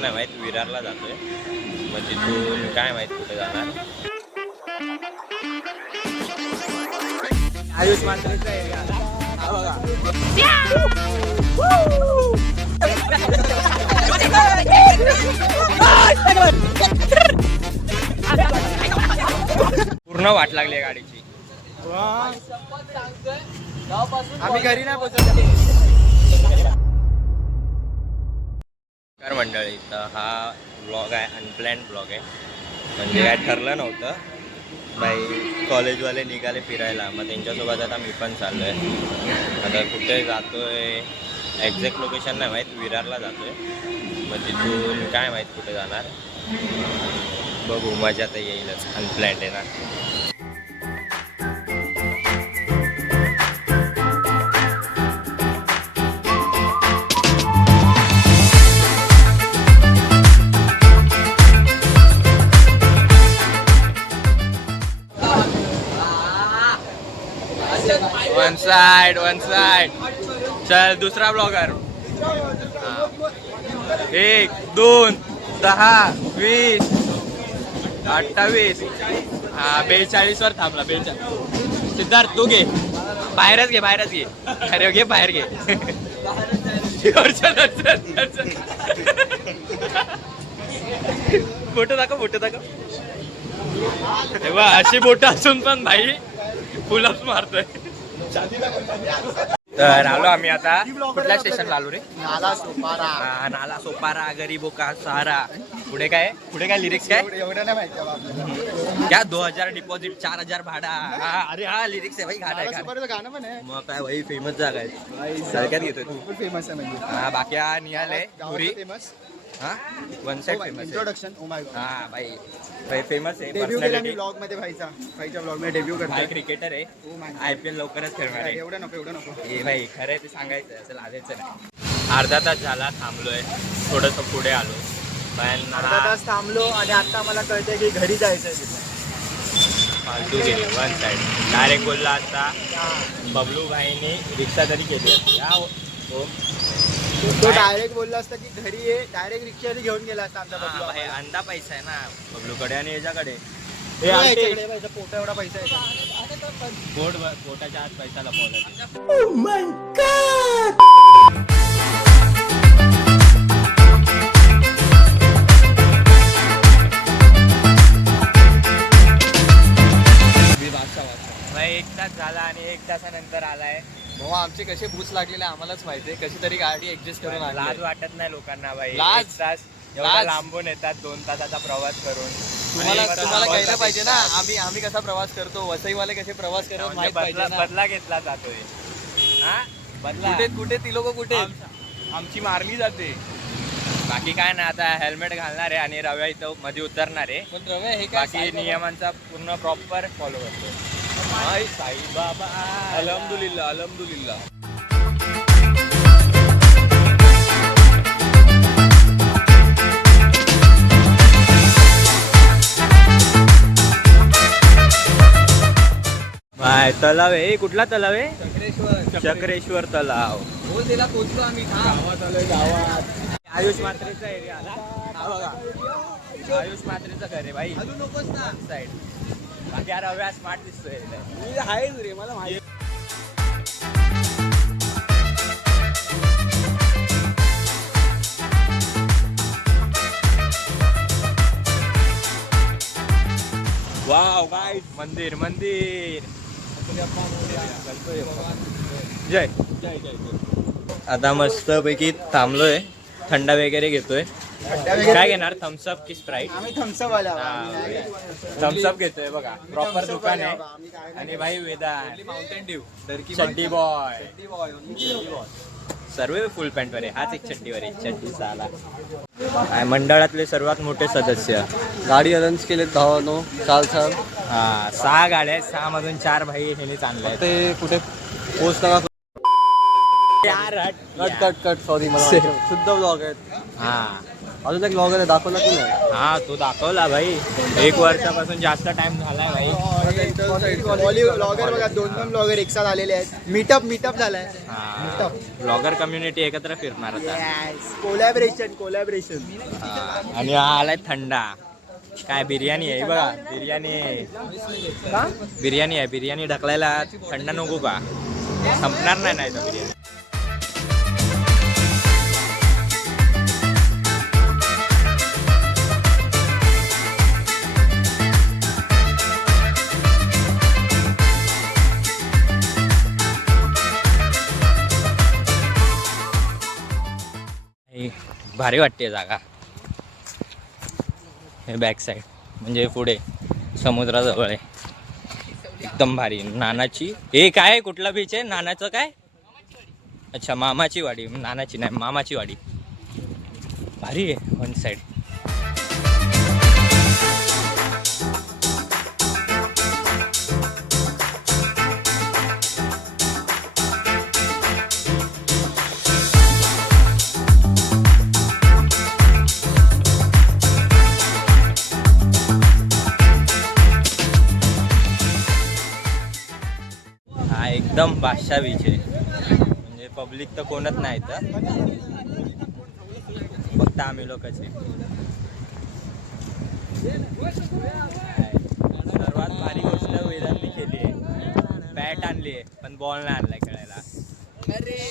नाही माहित, विरारला जातोय, मग तिथून काय माहित कुठे जाणार. आयुष मात्रेचा एरिया पूर्ण वाट लागली गाडीची. आम्ही घरी नाही पोहोचलो. तर मंडळी, तर हा ब्लॉग आहे, अनप्लॅन्ड ब्लॉग आहे. म्हणजे काय ठरलं नव्हतं. बाई कॉलेजवाले निघाले फिरायला, मग त्यांच्यासोबत आता मी पण चाललो आहे. आता कुठे जातो आहे एक्झॅक्ट लोकेशन नाही माहीत, विरारला जातो आहे, मग तिथून काय माहीत कुठे जाणार. बघू, मजा तर येईलच, अनप्लॅन्ड आहे ना. वन साइड चल. दुसरा ब्लॉगर. 1 2 10 20 28 42 वर थांबला. 42. सिद्धार्थ तू घे, बाहेरच घे. अरे घे, बाहेर घे. फोटो दाखव. तेव्हा अशी बोट असून पण भाई फुलअप्स मारतोय. तर आलो आम्ही आता. कुठल्या स्टेशनला आलो रे? नाला सोपारा गरीबो का सहारा. पुढे काय लिरिक्स काय? एवढं नाही माहिती. क्या 2000 डिपॉझिट 4000 भाडा. अरे हा लिरिक्स आहे भाई. गाणं पण आहे. मग काय भाई, फेमस जागा आहे. सगळ्यात घेतोय तू. फेमस आहे म्हणजे. हा, बाकी हा निघाले पुरी. फेमस. हा, one side famous. Introduction. Oh my God. हा भाई फेमस आहे. डेब्यू केला मी ब्लॉग मध्ये. भाईच्या ब्लॉग मध्ये डेब्यू करतोय. भाई क्रिकेटर आहे. IPL लवकरच खेळणार आहे. एवढं नको. ए भाई, खरं आहे ते सांगायचं, असं लाजायचं नाही. अर्धा तास झाला थांबलोय, थोडंसं पुढे आलो, पण अर्धा तास थांबलो आणि आता मला कळतंय की घरी जायचंय. फालतू गेले. वन साईड डायरेक्ट बोलला असता बबलू भाईने रिक्षा तरी केली असती. हो, तो डायरेक्ट बोलला असता की घरी ये, डायरेक्ट रिक्षाने घेऊन गेला असता आमचा बबलू. भाई अंधा पैसा आहे ना बबलूकडे आणि याच्याकडे. पोटा एवढा पैसा आहे. पोटाच्या आत पैसा लपवला. भाई 1 तास झाला आणि 1 तासानंतर आलाय. भाऊ आमची कशी भूस लागलेली आम्हालाच माहितीये. कशी तरी गाडी ऍडजस्ट करून आणली. लाज वाटत नाही लोकांना भाई. लाज? 1 तास एवढा लांबून येतात 2 तासाचा प्रवास करून. तुम्हाला कळलं पाहिजे ना आम्ही कसा प्रवास करतो. वसईवाले कसे प्रवास करतात माहित पाहिजे ना. बदला घेतला जातोय. हा, बदला कुठे ती लोक कुठे? आमची मारली जाते. बाकी काय ना, आता हेल्मेट घालणार आहे आणि रव्या इथं मध्ये उतरणार आहे. पण रव्या हे काय बाकी नियमांचा पूर्ण प्रॉपर फॉलो करतो. साईबाबा अल्हम्दुलिल्लाह. बाय तलाव आहे. कुठला तलाव आहे? चक्रेश्वर तलाव. हो, तिला पोहोचलो आम्ही. गावात आलोय, गावात. आयुष मात्रेचा एरिया आला. हा बघा, आयुष मात्रेचं घर आहे भाई. अजून नकोच ना. साईड. बाकी हा रव्या स्मार्ट दिसतोय. मी आहेच रे, मला माहिती. वाव गाईस, मंदिर. जय. आता मस्त पैकी थांबलोय, थंडा वगैरे घेतोय. काय घेणार? थम्सअप की स्प्राईट? आम्ही थम्सअप आला. थम्सअप घेतोय बघा. प्रॉपर दुकान आहे. आणि भाई वेदांत, माउंटेन ड्यू, चड्डी बॉय सर्व फुल पॅन्ट वर आहे. हाच एक चड्डीवर आहे. चड्डीचा आला. मंडळातले सर्वात मोठे सदस्य. गाडी अरेंज केले धावानो. चाल. हा, 6 गाड्या आहेत. 6 मधून 4 भाई ह्याने चांगले आहेत. ते कुठे पोहोचता का? कट सॉरी, मला शुद्ध ब्लॉग आहेत. हा, अजून एक ब्लॉगर आहे, दाखवला की नाही? हा तो दाखवला भाई. 1 वर्षापासून जास्त टाइम झालाय भाई. ब्लॉगर बघा 2 ब्लॉगर एक साथ आलेले आहेत. मीटअप झालाय. ब्लॉगर कम्युनिटी एकत्र फिरणार आता. कोलॅबरेशन. आणि हा आलाय थंडा. काय बिर्याणी आहे बघा. बिर्याणी आहे. बिर्याणी ढकलायला थंड नको का? संपणार नाही तर बिर्याणी. भारी वाटते जागा. हे बॅक साईड म्हणजे पुढे समुद्राजवळ आहे. एकदम भारी. नानाची हे काय कुठला बीच आहे? नानाचं काय? अच्छा मामाची वाडी. नानाची नाही मामाची वाडी. भारी आहे वन साईड. एकदम बादशाह बीच आहे. म्हणजे पब्लिक तर कोणच नाही तर फक्त आम्ही लोकच आहे. सर्वात भारी गोष्ट वेदांनी केली आहे. बॅट आणली आहे पण बॉल नाही आणलाय खेळायला.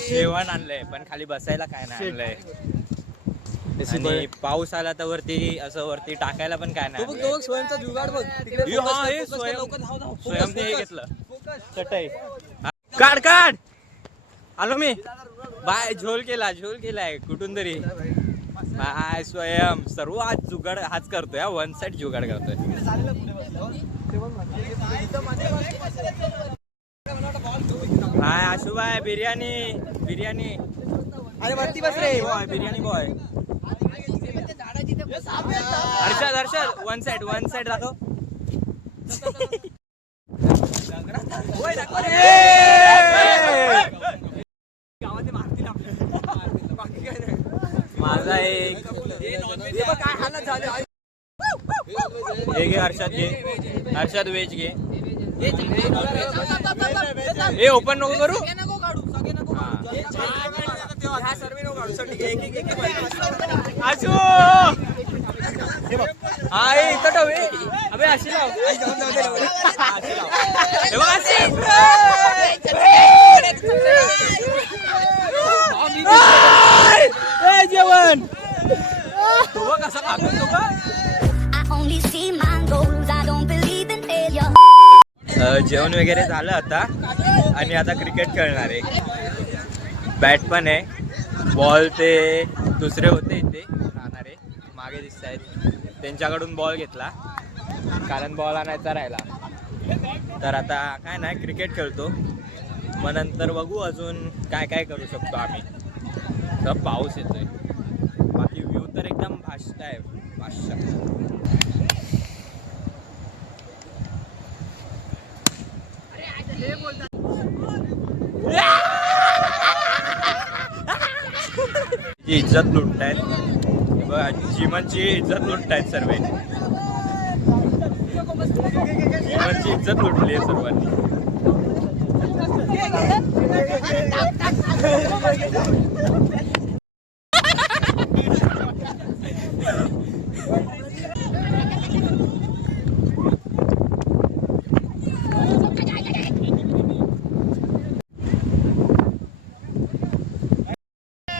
जेवण आणलंय पण खाली बसायला काय नाही आणलंय. आणि पाऊस आला तर वरती असं वरती टाकायला पण काय नाही. स्वयंचा जुगाड बघ. स्वयं हे घेतलं चटई. काढ आलो मी. बाय झोल केलाय कुठून तरी. बाय स्वयं सर्व आज जुगाड हाच करतोय. वन साइड जुगाड करतोय. हाय आशुबाय. बिर्याणी अरे वरती बस रे. Boy biryani boy. Harshad one side दाखव. माझा एक हर्षद वेज घे. ए ओपन नको करू. आशू हा इथं ठेव. अबे अशी लाव. जेवण कसं खातो जेवण वगैरे झालं आता. आणि आता क्रिकेट खेळणार आहे. बॅट पण आहे. बॉल ते दुसरे होते इथे राहणारे मागे दिसत आहेत. त्यांच्याकडून बॉल घेतला कारण बॉल आणायचा राहिला. तर आता काय नाही क्रिकेट खेळतो. मग नंतर बघू अजून काय करू शकतो आम्ही. तर पाऊस येतोय. बाकी व्ह्यू तर एकदम भाष्ट आहे. इज्जत लुटतायत बघा. जीवनची इज्जत लुटतायत सर्व. जीवनची इज्जत लुटली आहे सर्वांनी.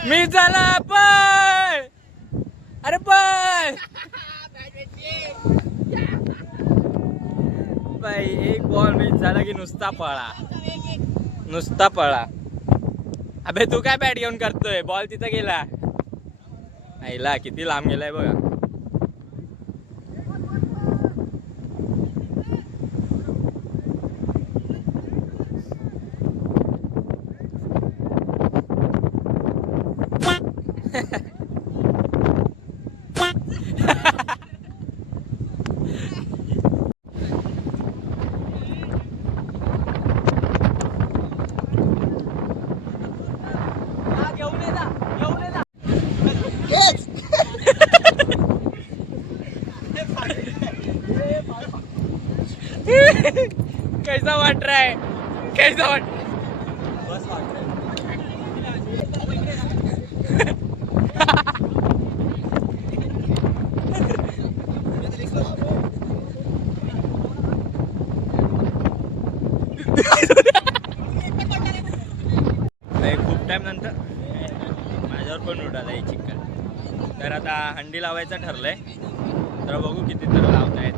मी झाला पण. अरे पण बाई एक बॉल मिस झाला की नुसता पळा. अबे तू काय बॅट घेऊन करतोय? बॉल तिथं गेला. आईला किती लांब गेलाय बघा. कैसा वाट रहा है कैसा वाट बस वाटतंय. खूप टाइम नंतर माझ्यावर पण उडाला आहे चिकन. तर आता हंडी लावायचं ठरलंय. तर बघू किती तर लावतायत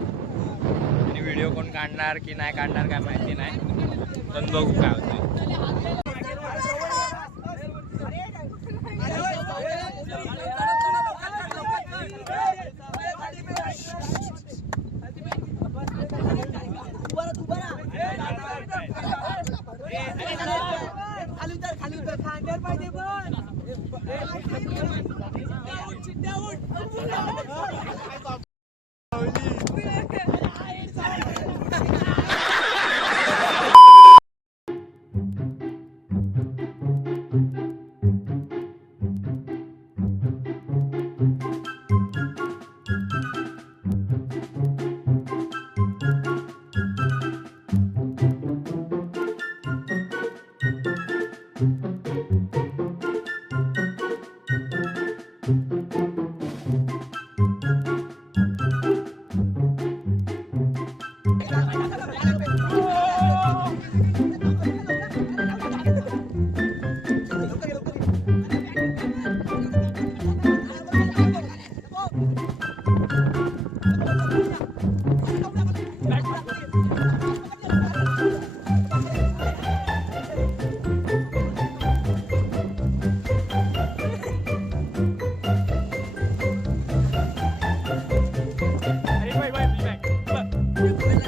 आणि व्हिडिओ कोण काढणार की नाही काढणार काय माहिती नाही, पण बघू काय होतं.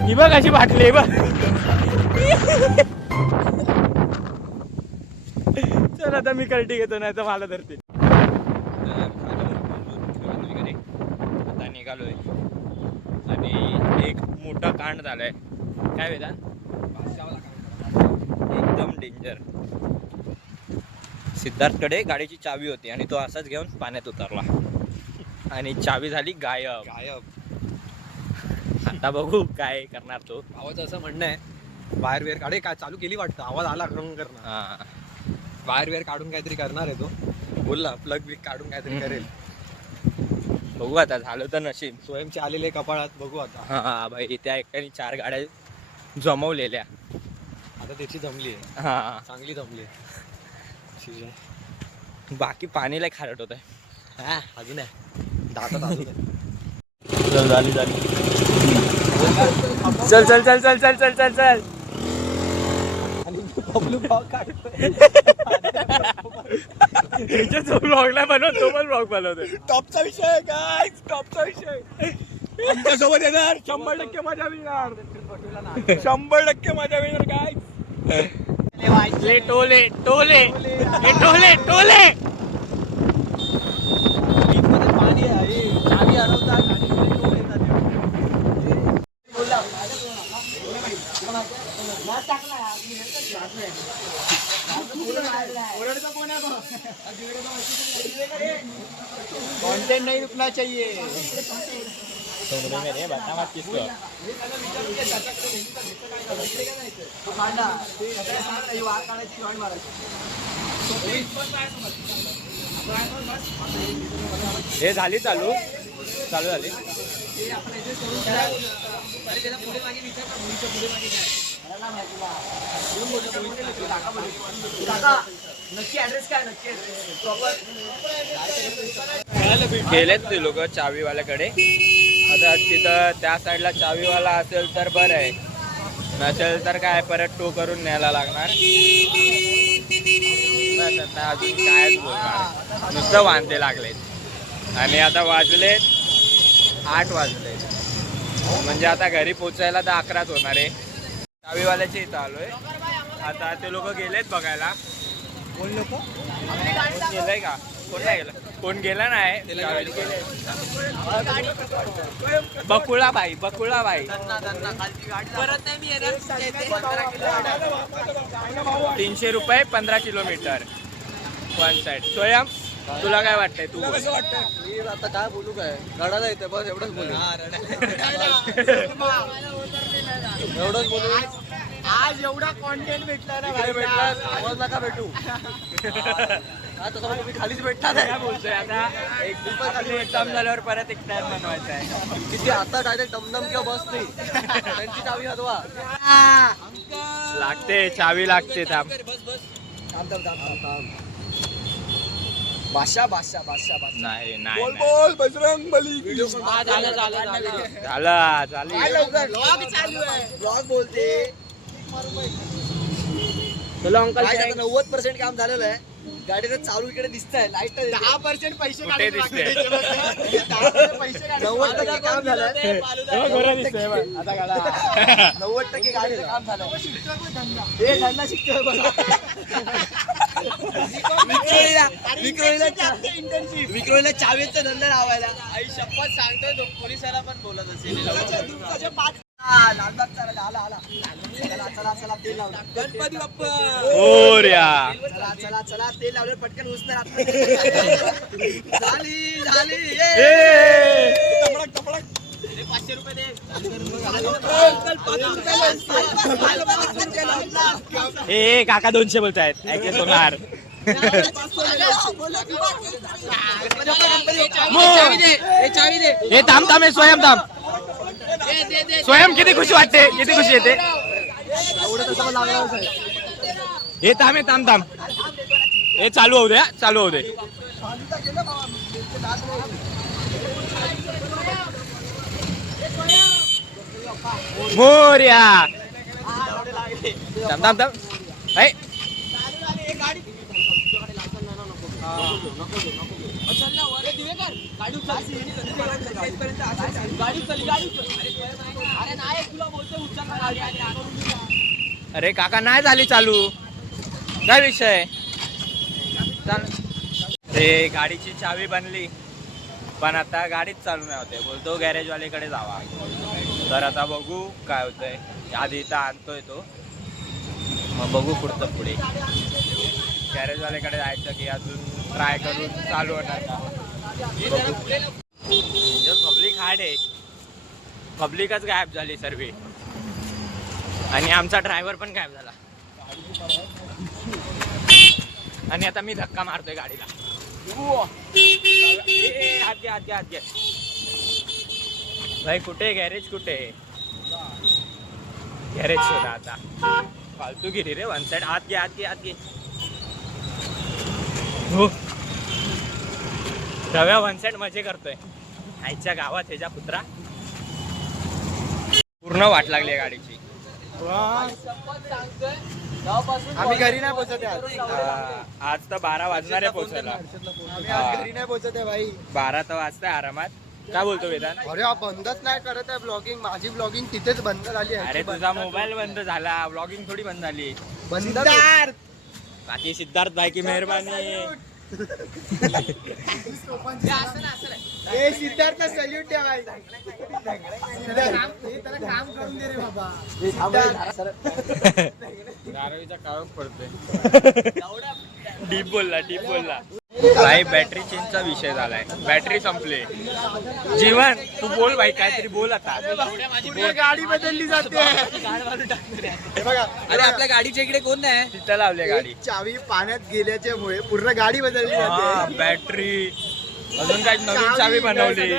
ही बघ अशी बाटली बघ. चल आता मी कल्टी घेतो नाही तर मला धरते. आता निघालोय आणि एक मोठा कांड झालाय. काय वेदांत? एकदम डेंजर. सिद्धार्थकडे गाडीची चावी होती आणि तो असाच घेऊन पाण्यात उतरला आणि चावी झाली गायब. आता बघू काय करणार तो. भावाचं असं म्हणणं आहे वायर वेअर काढे काय चालू केली वाटतं, आवाज आला करणार. हा वायर वेअर काढून काहीतरी करणार आहे तो. बोलला प्लग बिग काढून काहीतरी करेल. बघू आता झालं तर नशीब. स्वयंचे आलेले कपाळात बघू आता. हा भाई त्या एकाने 4 गाड्या जमवलेल्या. आता त्याची जमली आहे. हा चांगली जमली आहे. बाकी पाणी लय खारट होत आहे. हा अजून आहे दातात अजून आहे. झाली चल चल चल चल चल चल चल चल. बबलू भाव काढतोय. ब्लॉगला बनवतो, तो पण ब्लॉग बनवतोय. टॉपचा विषय काय, टॉपचा विषय आमच्यासोबत येणार. 100% मजा मिळणार. 100% मजा मिळणार. काय टोले टोले टोले टोले. पाणी आहे चावी हरवतात आणि टोल येतात. कंटेंट नहीं रुकना चाहिए. मेरे बता मत किसको. हे झाली चालू झाली. नक्की ऍड्रेस काय नक्की प्रॉपर गेलेत ते लोक चावीवाल्याकडे. आता तिथं त्या साईडला चावीवाला असेल तर बरं आहे, नसेल तर काय परत टो करून न्यायला लागणार. अजून कायच बोलणार, नुसतं वांदे लागलेत. आणि आता वाजलेत 8 वाजलेत, म्हणजे आता घरी पोचायला तर 11च होणार आहे. चावीवाल्याच्या इथं आलोय. आता ते लोक गेलेत बघायला. कोण लोक गेलंय का? कोण नाही गेलं? कोण गेला नाही. बकुळाबाई 300 रुपये 15 किलोमीटर वन साईड. स्वयं तुला काय वाटतंय? तू कसं वाटतं? मी आता काय बोलू, काय रडायला येतं बस, एवढंच बोलू. एवढंच बोलू. आज एवढा कॉन्टेंट भेटला ना भाई, भेटला आवाज नका भेटू. तसं तुम्ही खालीच भेटणार आहे. काय बोलतोय आता एक खाली एक्झाम झाल्यावर परत एक टाइम बनवायचा आहे. किती आता डायरेक्ट दमदम किंवा बस नाही त्यांची चावी हलवा. लागते चावी लागते थांब. भाषा भाषा भाषा भाषा नाही नाही बोल नाही. बोल बजरंग बली. झालं चालू ब्लॉग चालू आहे. ब्लॉग बोलते. चलो अंकल 90% काम झालेलं आहे. गाडीचं चालू इकडे दिसतंय. लाईट 10% पैसे कुठे दिसते? 90% काम झालं. 90% गाडीचं काम झालं. हे धंदा शिकतोय बघा. विक्रोळीला चावीचा धंदा लावायला. आई शपथ सांगतोय तो पोलिसाला पण बोलत असेल. लालबाग चला आला आला. चला चला चला तेल लावलं. गणपती बाप्पा. मोरया. चला चला चला तेल लावलं पटकन उचणार आतमध्ये. झाली झाली. टपडक टपडक. 500 रुपये दे. ए काका 200 बोलतायत ऐके सोनार. हे थांब थांब हे स्वयं थांब. स्वयं किती खुशी वाटते, किती खुशी येते. हे थांब हे थांब थांब. हे चालू होऊ दे हा, चालू होऊ दे. मोरया. थांब थांब थांब. ऐ अरे काका नाही झाली चालू. काय विषय चाल. रे गाडीची चावी बनली पण आता गाडीच चालू नाही होते. बोलतो गॅरेज वालेकडे जावा. तर आता बघू काय होतंय. आधी इथं आणतोय तो, मग बघू पुढचं पुढे. गॅरेज वालेकडे जायचं की अजून ट्राय करून चालू होणार का बघू. पब्लिक हार्ड आहे. पब्लिकच गायब झाली सर्व आणि आमचा ड्रायव्हर पण गायब झाला. आणि आता मी धक्का मारतोय गाडीला. हात घ्या हात घ्या हात घ्या. भाई कुठे गॅरेज कुठे. गॅरेज शोधा आता. फालतूगिरी रे. One side. हात घे हात घे हात घे. हो रव्या वन साइड मजे करतोय. आईच्या गावात ह्याच्या कुत्रा. पूर्ण वाट लागली गाडीची. आम्ही घरी नाही पोहोचत आज तर 12 वाजणार आहे पोहोचायला. घरी नाही पोहोचत आहे भाई. 12 तर वाजताय आरामात. काय बोलतो वेदांत. अरे हा बंदच नाही करत आहे ब्लॉगिंग. माझी ब्लॉगिंग तिथेच बंद झाली आहे. अरे तुझा मोबाईल बंद झाला. ब्लॉगिंग थोडी बंद झाली. बंद. बाकी सिद्धार्थ भाई की मेहरबानी. सिद्धार्थ सल्यूट द्या भाई. काम करून दे रे बाबा. गारवीचा काळोख पडतोय. डीप बोलला डीप बोलला. भाई बॅटरी चेंजचा विषय झालाय. बॅटरी संपले. जीवन तू बोल भाई काहीतरी बोल आता. गाडी बदलली जाते. अरे आपल्या गाडीच्या इकडे कोण नाही. तिथं लावली गाडी. चावी पाण्यात गेल्याच्या मुळे पूर्ण गाडी बदलली हा जाते. बॅटरी अजून काही नवीन चावी बनवली.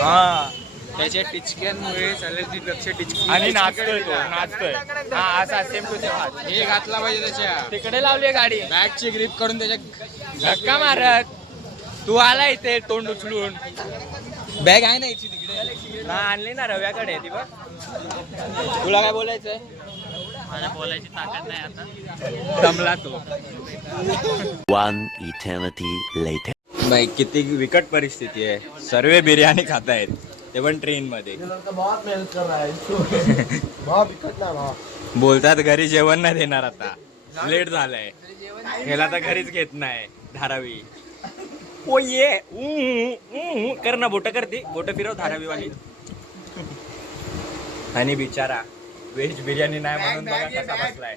हा त्याच्या टिचक्यांमुळे सगळ्याची लक्ष टिचकी. आणि नाचतोय तो नाचतोय. हा असा सेम टू सेम. हे घातला पाहिजे त्याच्या तिकडे लावली गाडी. बॅगची ग्रिप करून त्याच्या धक्का मारत. तू आला इथे तोंड उचलून. बॅग आहे ना याची तिकडे. ना आणली ना रव्याकडे ती बघ. तुला काय बोलायचंय. मला बोलायची ताकद नाही आता. दमला तो. One eternity later. बाई किती विकट परिस्थिती आहे. सर्व बिर्याणी खात आहेत ते पण ट्रेन मध्ये. बोलतात घरी जेवण नाही देणार. आता लेट झालंय. गेला तर घरीच घेत नाही धारावी. ओ ये कर ना. बोट करते. बोट फिरव धारावी वाली. आणि बिचारा व्हेज बिर्याणी नाही म्हणून बघा कसा बसलाय.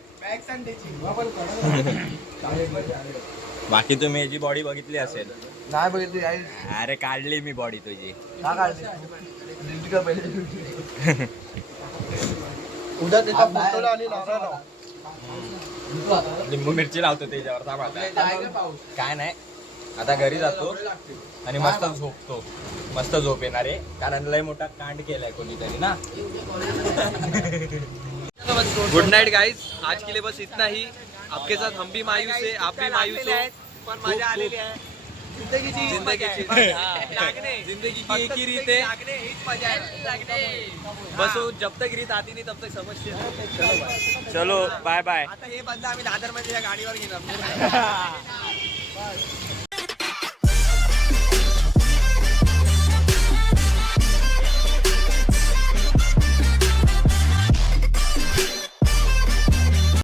बाकी तुम्ही याची बॉडी बघितली असेल. नाही बघितली. अरे काढली मी बॉडी तुझी. उद्या त्याच्या फोटोला आणि नारळ लिंबू मिरची लावतो त्याच्यावर थांब आता. काय नाही आता घरी जातो आणि मस्त झोपतो. मस्त झोप येणार आहे कारण लय मोठा कांड केलाय कोणीतरी ना. गुड नाइट गाइस, आज के लिए बस इतना ही. आपके साथ हम भी मायूस है, आप भी मायूस हो. पण मजा आलेली आहे. जिंदगीची जिंदगी की एक ही रीत है. बस वो जब तक रीत आती नहीं तब तक समजते नहीं. चलो बाय बाय. आता हे बंद आम्ही दादर मध्ये या गाडीवर घेणार.